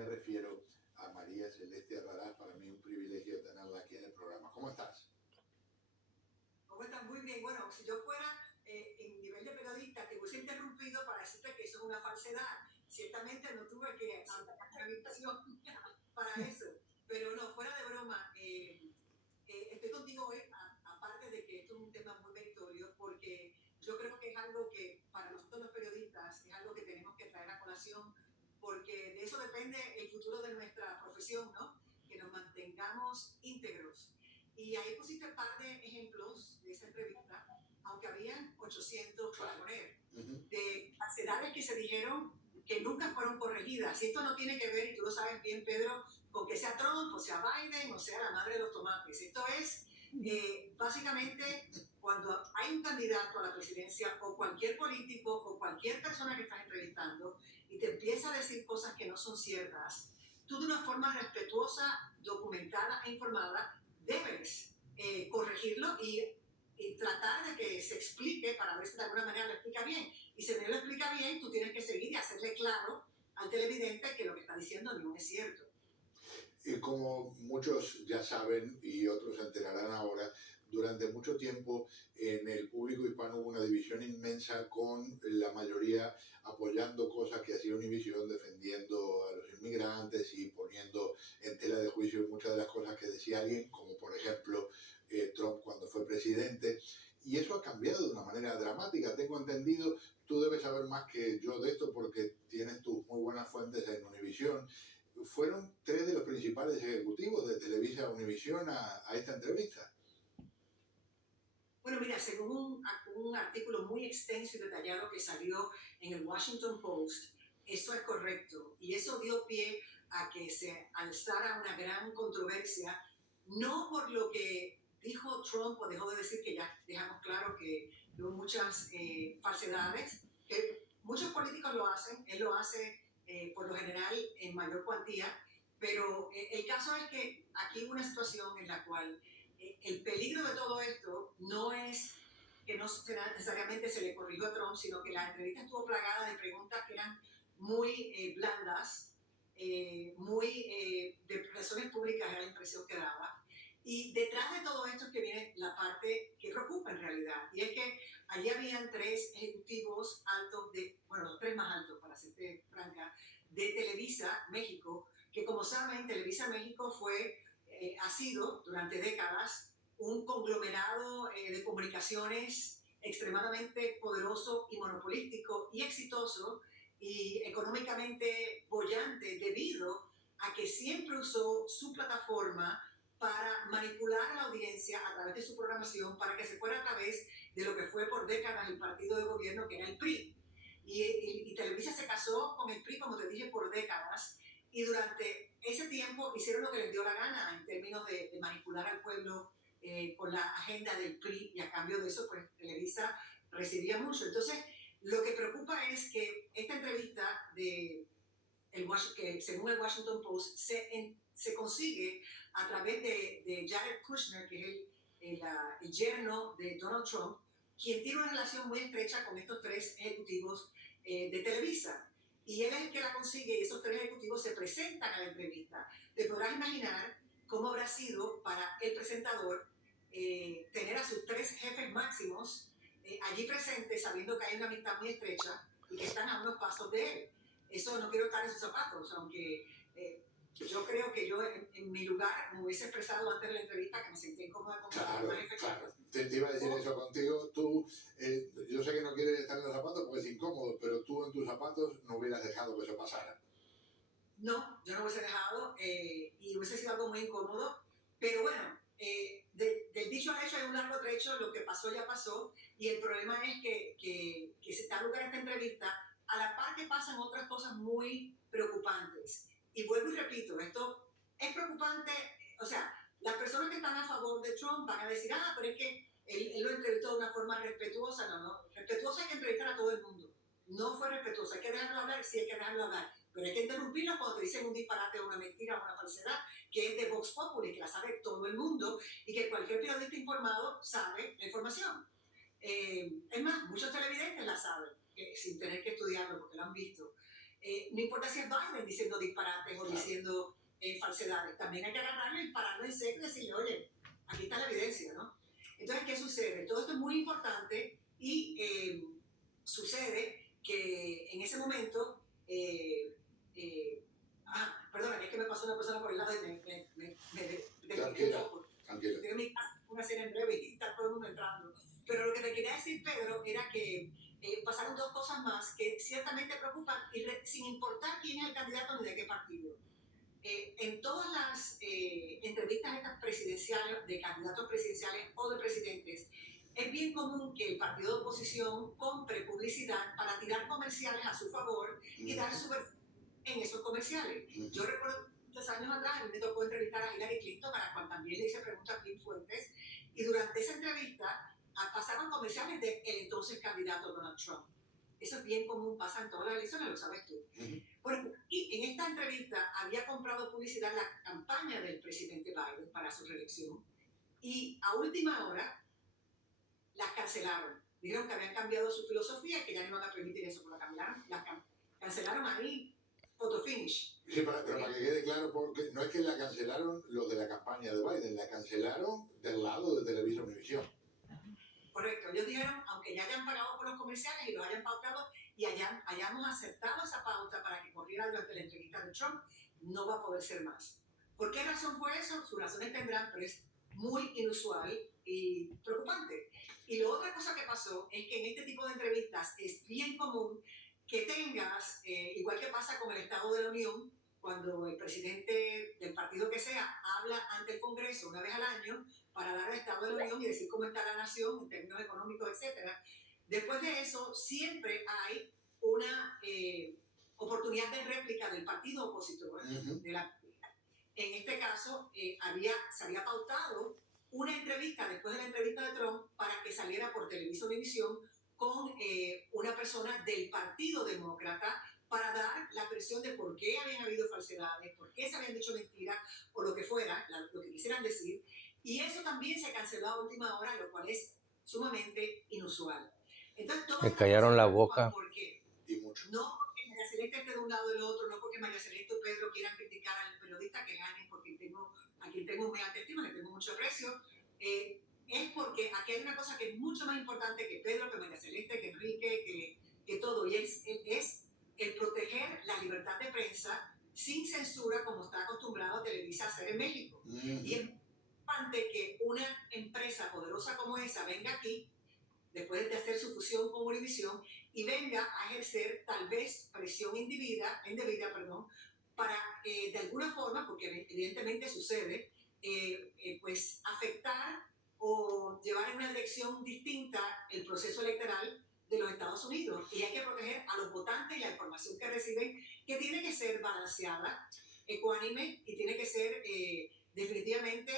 me refiero a María Celeste Arrarás. Para mí es un privilegio tenerla aquí en el programa. ¿Cómo estás? ¿Cómo estás? Muy bien. Bueno, si yo fuera en nivel de periodista, te hubiese interrumpido para decirte que eso es una falsedad. Ciertamente no tuve que hacer invitación para eso. Pero no, fuera de broma, estoy contigo hoy, aparte de que esto es un tema muy meritorio, porque yo creo que es algo que para nosotros los periodistas es algo que tenemos que traer a colación, porque de eso depende el futuro de nuestra profesión, ¿no? Que nos mantengamos íntegros. Y ahí pusiste un par de ejemplos de esa entrevista, aunque habían 800 para poner, de falsedades que se dijeron que nunca fueron corregidas. Y esto no tiene que ver, y tú lo sabes bien, Pedro, con que sea Trump, o sea Biden, o sea la madre de los tomates. Esto es, básicamente, cuando hay un candidato a la presidencia, o cualquier político, o cualquier persona que estás entrevistando, y te empieza a decir cosas que no son ciertas, tú de una forma respetuosa, documentada e informada, debes corregirlo y tratar de que se explique para ver si de alguna manera lo explica bien. Y si no lo explica bien, tú tienes que seguir y hacerle claro al televidente que lo que está diciendo no es cierto. Y como muchos ya saben y otros se enterarán ahora, durante mucho tiempo en el público hispano hubo una división inmensa, con la mayoría apoyando cosas que hacía Univision, defendiendo a los inmigrantes y poniendo en tela de juicio muchas de las cosas que decía alguien, como por ejemplo Trump cuando fue presidente. Y eso ha cambiado de una manera dramática. Tengo entendido, tú debes saber más que yo de esto porque tienes tus muy buenas fuentes en Univision. Fueron 3 de los principales ejecutivos de Televisa Univision a esta entrevista. Bueno, mira, según un artículo muy extenso y detallado que salió en el Washington Post, eso es correcto. Y eso dio pie a que se alzara una gran controversia, no por lo que dijo Trump o dejó de decir, que ya dejamos claro que hubo muchas falsedades, que muchos políticos lo hacen, él lo hace por lo general en mayor cuantía, pero el caso es que aquí hubo una situación en la cual el peligro de todo esto no es que no necesariamente se le corrigió a Trump, sino que la entrevista estuvo plagada de preguntas que eran muy blandas, de razones públicas, era la impresión que daba. Y detrás de todo esto es que viene la parte que preocupa en realidad, y es que allí habían 3 ejecutivos altos, bueno, los 3 más altos, para serte franca, de Televisa México, que como saben, Televisa México ha sido durante décadas un conglomerado de comunicaciones extremadamente poderoso y monopolístico y exitoso y económicamente boyante, debido a que siempre usó su plataforma para manipular a la audiencia a través de su programación, para que se fuera a través de lo que fue por décadas el partido de gobierno, que era el PRI. Y Televisa se casó con el PRI, como te dije, por décadas, y durante ese tiempo hicieron lo que les dio la gana en términos de manipular al pueblo con la agenda del PRI, y a cambio de eso, pues Televisa recibía mucho. Entonces, lo que preocupa es que esta entrevista que según el Washington Post se consigue a través de Jared Kushner, que es el yerno de Donald Trump, quien tiene una relación muy estrecha con estos 3 ejecutivos de Televisa. Y él es el que la consigue, y esos 3 ejecutivos se presentan a la entrevista. Te podrás imaginar cómo habrá sido para el presentador tener a sus 3 jefes máximos allí presentes, sabiendo que hay una amistad muy estrecha y que están a unos pasos de él. Eso, no quiero estar en sus zapatos, aunque yo creo que yo en mi lugar me hubiese expresado antes de la entrevista que me sentí incómoda con Claro. Te iba a decir eso contigo. Tú, yo sé que no quieres estar en los zapatos porque es incómodo, pero tú en tus zapatos no hubieras dejado que eso pasara. No, yo no hubiese dejado y hubiese sido algo muy incómodo, pero bueno, del dicho al hecho hay un largo trecho, lo que pasó ya pasó, y el problema es que se da lugar a esta entrevista a la par que pasan otras cosas muy preocupantes. Y vuelvo y repito, esto es preocupante, o sea, las personas que están a favor de Trump van a decir, pero es que él lo entrevistó de una forma respetuosa. No, respetuosa hay que entrevistar a todo el mundo. No fue respetuosa, hay que dejarlo hablar, sí hay que dejarlo hablar, pero hay que interrumpirlo cuando te dicen un disparate o una mentira o una falsedad, que es de Vox Populi, que la sabe todo el mundo y que cualquier periodista informado sabe la información. Es más, muchos televidentes la saben, sin tener que estudiarlo porque lo han visto. No importa si es Biden diciendo disparates o falsedades. También hay que agarrarlo y pararlo en seco y decirle, oye, aquí está la evidencia, ¿no? Entonces, ¿qué sucede? Todo esto es muy importante y sucede que en ese momento, perdona, es que me pasó una persona por el lado y me despisté un poco. Tranquila. Tengo mi casa, una cena en breve y está todo el mundo entrando. Pero lo que te quería decir, Pedro, era que pasaron dos cosas más que ciertamente preocupan, y sin importar quién es el candidato ni de qué partido. En todas las entrevistas estas presidenciales, de candidatos presidenciales o de presidentes, es bien común que el partido de oposición compre publicidad para tirar comerciales a su favor y dar su versión en esos comerciales. Yo recuerdo muchos años atrás, a mí me tocó entrevistar a Hillary Clinton, a la cual también le hice preguntas bien fuertes, y durante esa entrevista pasaban comerciales del entonces candidato Donald Trump. Eso es bien común, pasa en todas las elecciones, lo sabes tú. Bueno, y en esta entrevista había comprado publicidad la campaña del presidente Biden para su reelección, y a última hora las cancelaron. Dijeron que habían cambiado su filosofía y que ya no iban a permitir eso, pero las cancelaron ahí, photo finish. Sí, pero para que quede claro, porque no es que la cancelaron los de la campaña de Biden, la cancelaron del lado de Televisa Univisión. Correcto, ellos dijeron, aunque ya hayan pagado por los comerciales y los hayan pautado y hayamos aceptado esa pauta para que corriera durante la entrevista de Trump, no va a poder ser más. ¿Por qué razón fue eso? Sus razones tendrán, pero es muy inusual y preocupante. Y la otra cosa que pasó es que en este tipo de entrevistas es bien común que tengas, igual que pasa con el Estado de la Unión, cuando el presidente del partido que sea habla ante el Congreso una vez al año para dar el Estado de la Unión y decir cómo está la nación en términos económicos, etc. Después de eso, siempre hay una oportunidad de réplica del partido opositor. En este caso, se había pautado una entrevista después de la entrevista de Trump para que saliera por Televisa Univisión con una persona del Partido Demócrata para dar la versión de por qué habían habido falsedades, por qué se habían dicho mentiras o lo que fuera, lo que quisieran decir. Y eso también se canceló a última hora, lo cual es sumamente inusual. Entonces, me callaron la boca. ¿Por qué? No porque María Celeste esté de un lado o del otro, no porque María Celeste o Pedro quieran criticar al periodista que gane, porque a quien tengo muy alta estima, le tengo mucho aprecio. Es porque aquí hay una cosa que es mucho más importante que Pedro, que María Celeste, que Enrique, que todo, y es el proteger la libertad de prensa sin censura, como está acostumbrado Televisa a hacer en México. Y es importante que una empresa poderosa como esa venga aquí, después de hacer su fusión con Univisión, y venga a ejercer tal vez presión indebida, para de alguna forma, porque evidentemente sucede, pues afectar o llevar en una dirección distinta el proceso electoral de los Estados Unidos. Y hay que proteger a los votantes y la información que reciben, que tiene que ser balanceada, ecuánime, y tiene que ser definitivamente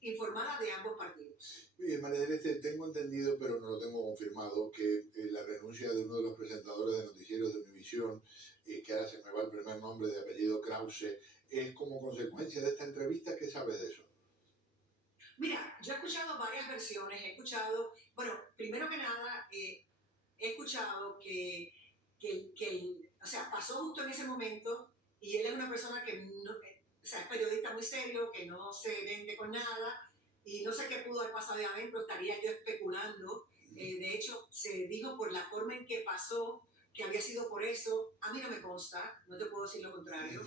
informada de ambos partidos. María Celeste, tengo entendido, pero no lo tengo confirmado, que la renuncia de uno de los presentadores de noticieros de Univisión, que ahora se me va el primer nombre de apellido Krause, es como consecuencia de esta entrevista. ¿Qué sabes de eso? Mira, yo he escuchado varias versiones, bueno, primero que nada, he escuchado que o sea, pasó justo en ese momento, y él es una persona que no, o sea, es periodista muy serio, que no se vende con nada, y no sé qué pudo haber pasado de adentro, estaría yo especulando. De hecho, se dijo por la forma en que pasó, que había sido por eso. A mí no me consta, no te puedo decir lo contrario.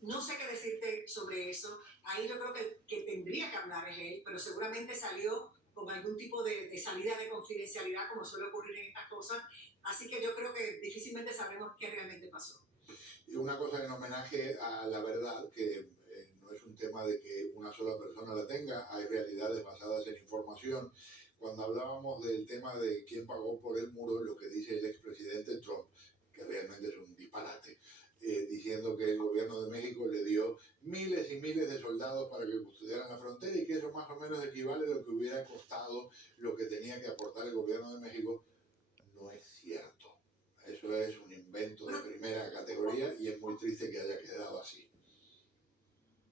No sé qué decirte sobre eso. Ahí yo creo que tendría que hablar es él, pero seguramente salió con algún tipo de salida de confidencialidad, como suele ocurrir en estas cosas. Así que yo creo que difícilmente sabremos qué realmente pasó. Y una cosa en homenaje a la verdad, que no es un tema de que una sola persona la tenga, hay realidades basadas en información. Cuando hablábamos del tema de quién pagó por el muro, lo que dice el expresidente Trump, que realmente es un disparate, diciendo que el gobierno de México le dio miles y miles de soldados para que custodiaran la frontera y que eso más o menos equivale a lo que hubiera costado lo que tenía que aportar el gobierno de México. No es cierto. Eso es un invento de primera categoría y es muy triste que haya quedado así.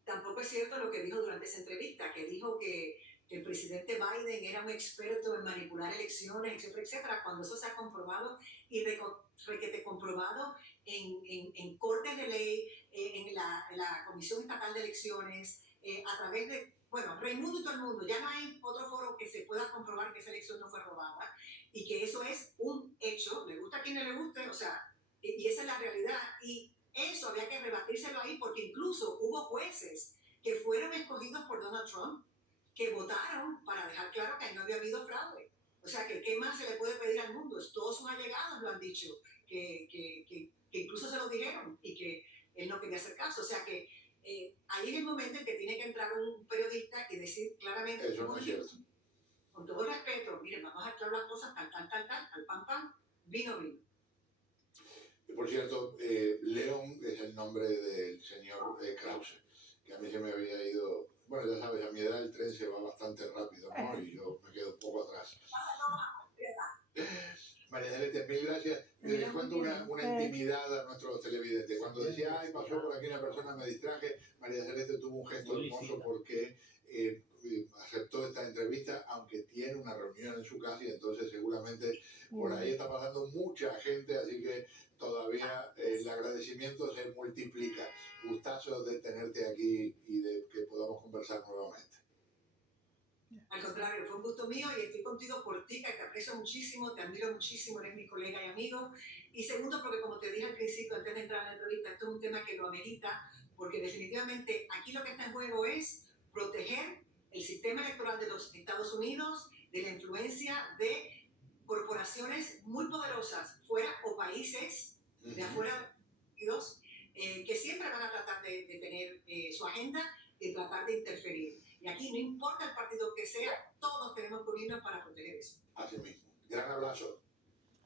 Tampoco es cierto lo que dijo durante esa entrevista, que dijo que el presidente Biden era un experto en manipular elecciones, etcétera, etcétera, cuando eso se ha comprobado y requete comprobado en cortes de ley, en la Comisión Estatal de Elecciones, a través de, bueno, Raimundo y todo el mundo, ya no hay otro foro que se pueda comprobar que esa elección no fue robada y que eso es un hecho, le gusta a quien no le guste, o sea, y esa es la realidad. Y eso había que rebatírselo ahí porque incluso hubo jueces que fueron escogidos por Donald Trump que votaron para dejar claro que ahí no había habido fraude. O sea, que qué más se le puede pedir al mundo. Todos sus allegados lo han dicho, que incluso se lo dijeron y que él no quería hacer caso. O sea, que ahí es el momento en que tiene que entrar un periodista y decir claramente, Eso no es cierto. con todo respeto, miren, vamos a aclarar las cosas tal, al pam, vino. Y por cierto, León es el nombre del señor Krause, que a mí se me había ido, bueno, ya sabes, a mi edad el tren se va bastante rápido, ¿no? Y yo me quedo un poco atrás. María Celeste, mil gracias. Les cuento una intimidad a nuestros televidentes. Cuando decía, ay, pasó por aquí una persona, me distraje, María Celeste tuvo un gesto hermoso porque aceptó esta entrevista, aunque tiene una reunión en su casa y entonces seguramente por ahí está pasando mucha gente, así que todavía el agradecimiento se multiplica. Gustazo de tenerte aquí y de que podamos conversar nuevamente. Al contrario, fue un gusto mío y estoy contigo por ti, que te aprecio muchísimo, te admiro muchísimo, eres mi colega y amigo. Y segundo, porque como te dije al principio, antes de entrar en la entrevista, esto es un tema que lo amerita, porque definitivamente aquí lo que está en juego es proteger el sistema electoral de los Estados Unidos de la influencia de corporaciones muy poderosas fuera o países de afuera que siempre van a tratar de tener su agenda y tratar de interferir. Y aquí no importa el partido que sea, todos tenemos que unirnos para proteger eso. Así mismo. Gran abrazo.